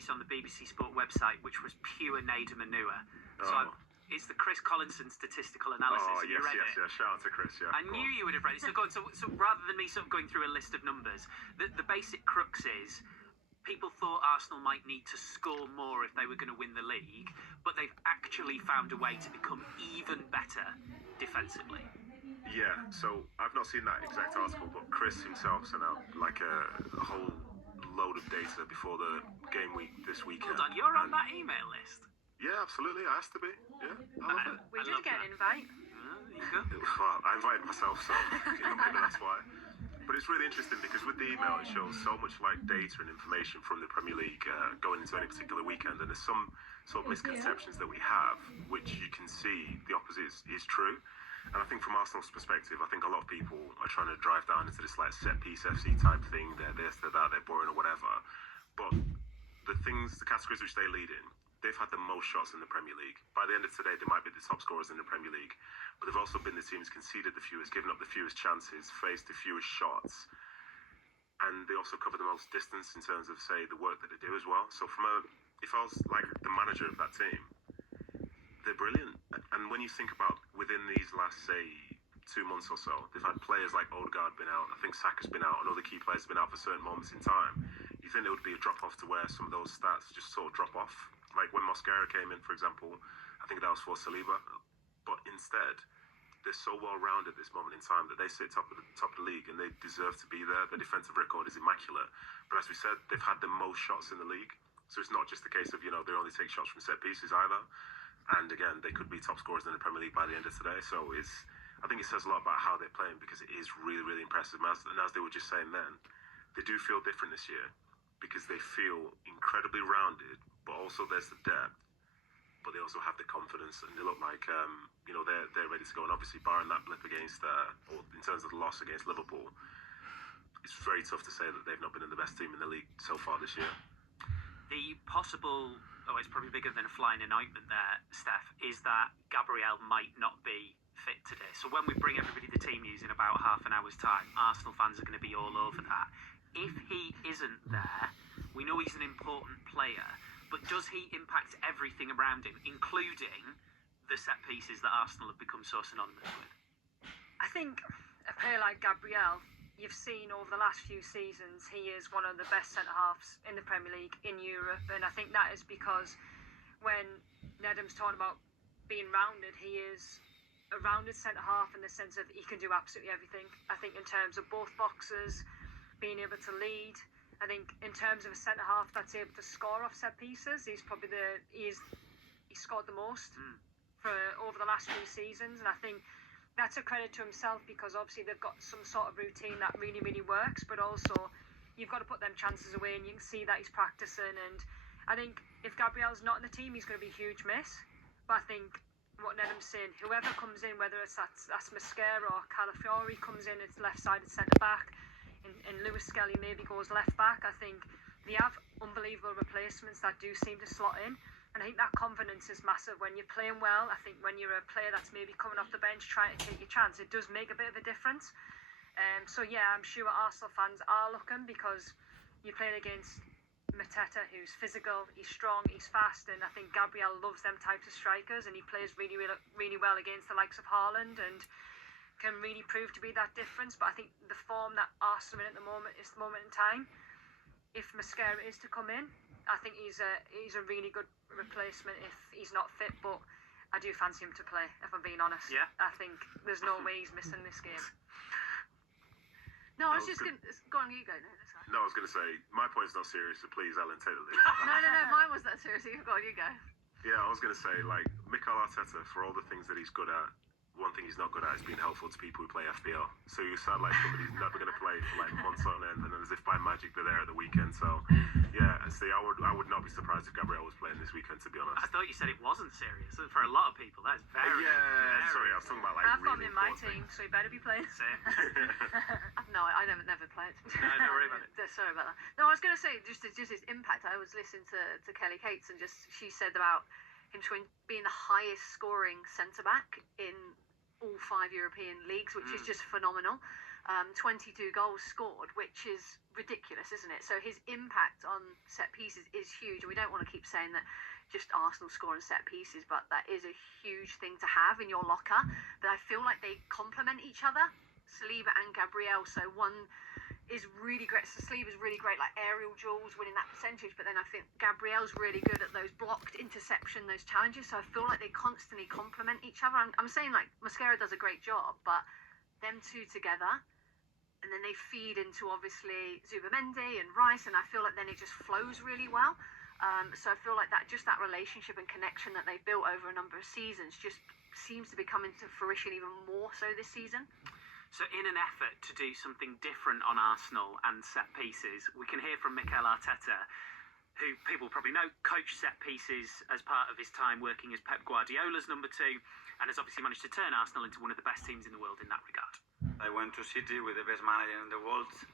piece on the BBC Sport website, which was pure Nader manure. Oh. It's the Chris Collinson statistical analysis. Oh, Have you yes, read yes, it? yes. Shout out to Chris, yeah. I knew you would have read it. So, go on. So rather than me sort of going through a list of numbers, the basic crux is people thought Arsenal might need to score more if they were going to win the league, but they've actually found a way to become even better defensively. Yeah, so I've not seen that exact article, but Chris himself sent out like a whole load of data before the game week this weekend. Hold on, you're on that email list? Yeah, absolutely. I has to be. Yeah, I love it. We did get an invite. There you go. Well, I invited myself, so maybe that's why. But it's really interesting because with the email, it shows so much like data and information from the Premier League going into any particular weekend, and there's some sort of misconceptions that we have, which you can see the opposite is true. And I think from Arsenal's perspective, I think a lot of people are trying to drive down into this like set piece FC type thing. They're this, they're that, they're boring or whatever. But the categories which they lead in, they've had the most shots in the Premier League. By the end of today, they might be the top scorers in the Premier League. But they've also been the team who's conceded the fewest, given up the fewest chances, faced the fewest shots. And they also cover the most distance in terms of, say, the work that they do as well. So if I was like the manager of that team, they're brilliant. And when you think about within these last, say, 2 months or so, they've had players like Odegaard been out, I think Saka's been out, and other key players have been out for certain moments in time. You think there would be a drop-off to where some of those stats just sort of drop off? Like when Mosquera came in, for example, I think that was for Saliba. But instead, they're so well-rounded at this moment in time that they sit top of the league and they deserve to be there. Their defensive record is immaculate. But as we said, they've had the most shots in the league. So it's not just a case of, they only take shots from set pieces either. And again, they could be top scorers in the Premier League by the end of today. So I think it says a lot about how they're playing because it is really, really impressive. And as they were just saying then, they do feel different this year because they feel incredibly rounded, but also there's the depth, but they also have the confidence and they look like, they're ready to go. And obviously, barring that blip against, or in terms of the loss against Liverpool, it's very tough to say that they've not been in the best team in the league so far this year. The possible, it's probably bigger than a flying anointment there, Steph, is that Gabriel might not be fit today. So when we bring everybody the team news in about half an hour's time, Arsenal fans are going to be all over that. If he isn't there, we know he's an important player, but does he impact everything around him, including the set pieces that Arsenal have become so synonymous with? I think a player like Gabriel, you've seen over the last few seasons, he is one of the best centre-halves in the Premier League, in Europe. And I think that is because when Nedum's talking about being rounded, he is a rounded centre-half in the sense of he can do absolutely everything. I think in terms of both boxes, being able to lead. I think in terms of a centre-half that's able to score off set pieces, he's probably he scored the most for over the last few seasons. And I think that's a credit to himself because obviously they've got some sort of routine that really, really works, but also you've got to put them chances away and you can see that he's practicing. And I think if Gabriel's not in the team, he's going to be a huge miss. But I think what Nedum's saying, whoever comes in, whether that's Mosquera or Calafiori comes in as left-sided centre-back, and Lewis Skelly maybe goes left-back, I think they have unbelievable replacements that do seem to slot in. And I think that confidence is massive when you're playing well. I think when you're a player that's maybe coming off the bench trying to take your chance, it does make a bit of a difference. So yeah, I'm sure Arsenal fans are looking because you're playing against Mateta, who's physical, he's strong, he's fast, and I think Gabriel loves them types of strikers, and he plays really, really, really well against the likes of Haaland and can really prove to be that difference. But I think the form that Arsenal are in at the moment is the moment in time. If Mosquera is to come in, I think he's a really good replacement if he's not fit, but I do fancy him to play, if I'm being honest. Yeah. I think there's no way he's missing this game. No, I was just going to... Go on, you go. No, that's fine. No, I was going to say, my point's not serious, so please, Ellen, take the lead. No, mine was that serious. You go on, you go. Yeah, I was going to say, Mikel Arteta, for all the things that he's good at, one thing he's not good at is being helpful to people who play FPL. So you sound like somebody who's never going to play for months on end, and then as if by magic they're there at the weekend. So yeah, see, I would not be surprised if Gabriel was playing this weekend, to be honest. I thought you said it wasn't serious. For a lot of people, that's very sorry, I was talking about I've got really him in my important team, so he better be playing. No, I never played. No, don't worry about it. Sorry about that. No, I was going to say just his impact. I was listening to Kelly Cates, and she said about him being the highest scoring centre back in all 5 European leagues, which is just phenomenal. 22 goals scored, which is ridiculous, isn't it? So his impact on set pieces is huge. And we don't want to keep saying that just Arsenal scoring set pieces, but that is a huge thing to have in your locker. But I feel like they complement each other, Saliba and Gabriel. So one is really great. So Saliba's really great, like aerial duels, winning that percentage. But then I think Gabriel's really good at those blocked interception, those challenges. So I feel like they constantly complement each other. I'm saying like Mosquera does a great job, but them two together, and then they feed into obviously Zubamendi and Rice, and I feel like then it just flows really well. So I feel like that relationship and connection that they built over a number of seasons just seems to be coming to fruition even more so this season. So in an effort to do something different on Arsenal and set pieces, we can hear from Mikel Arteta, who people probably know coached set pieces as part of his time working as Pep Guardiola's number 2, and has obviously managed to turn Arsenal into one of the best teams in the world in that regard. I went to City with the best manager in the world,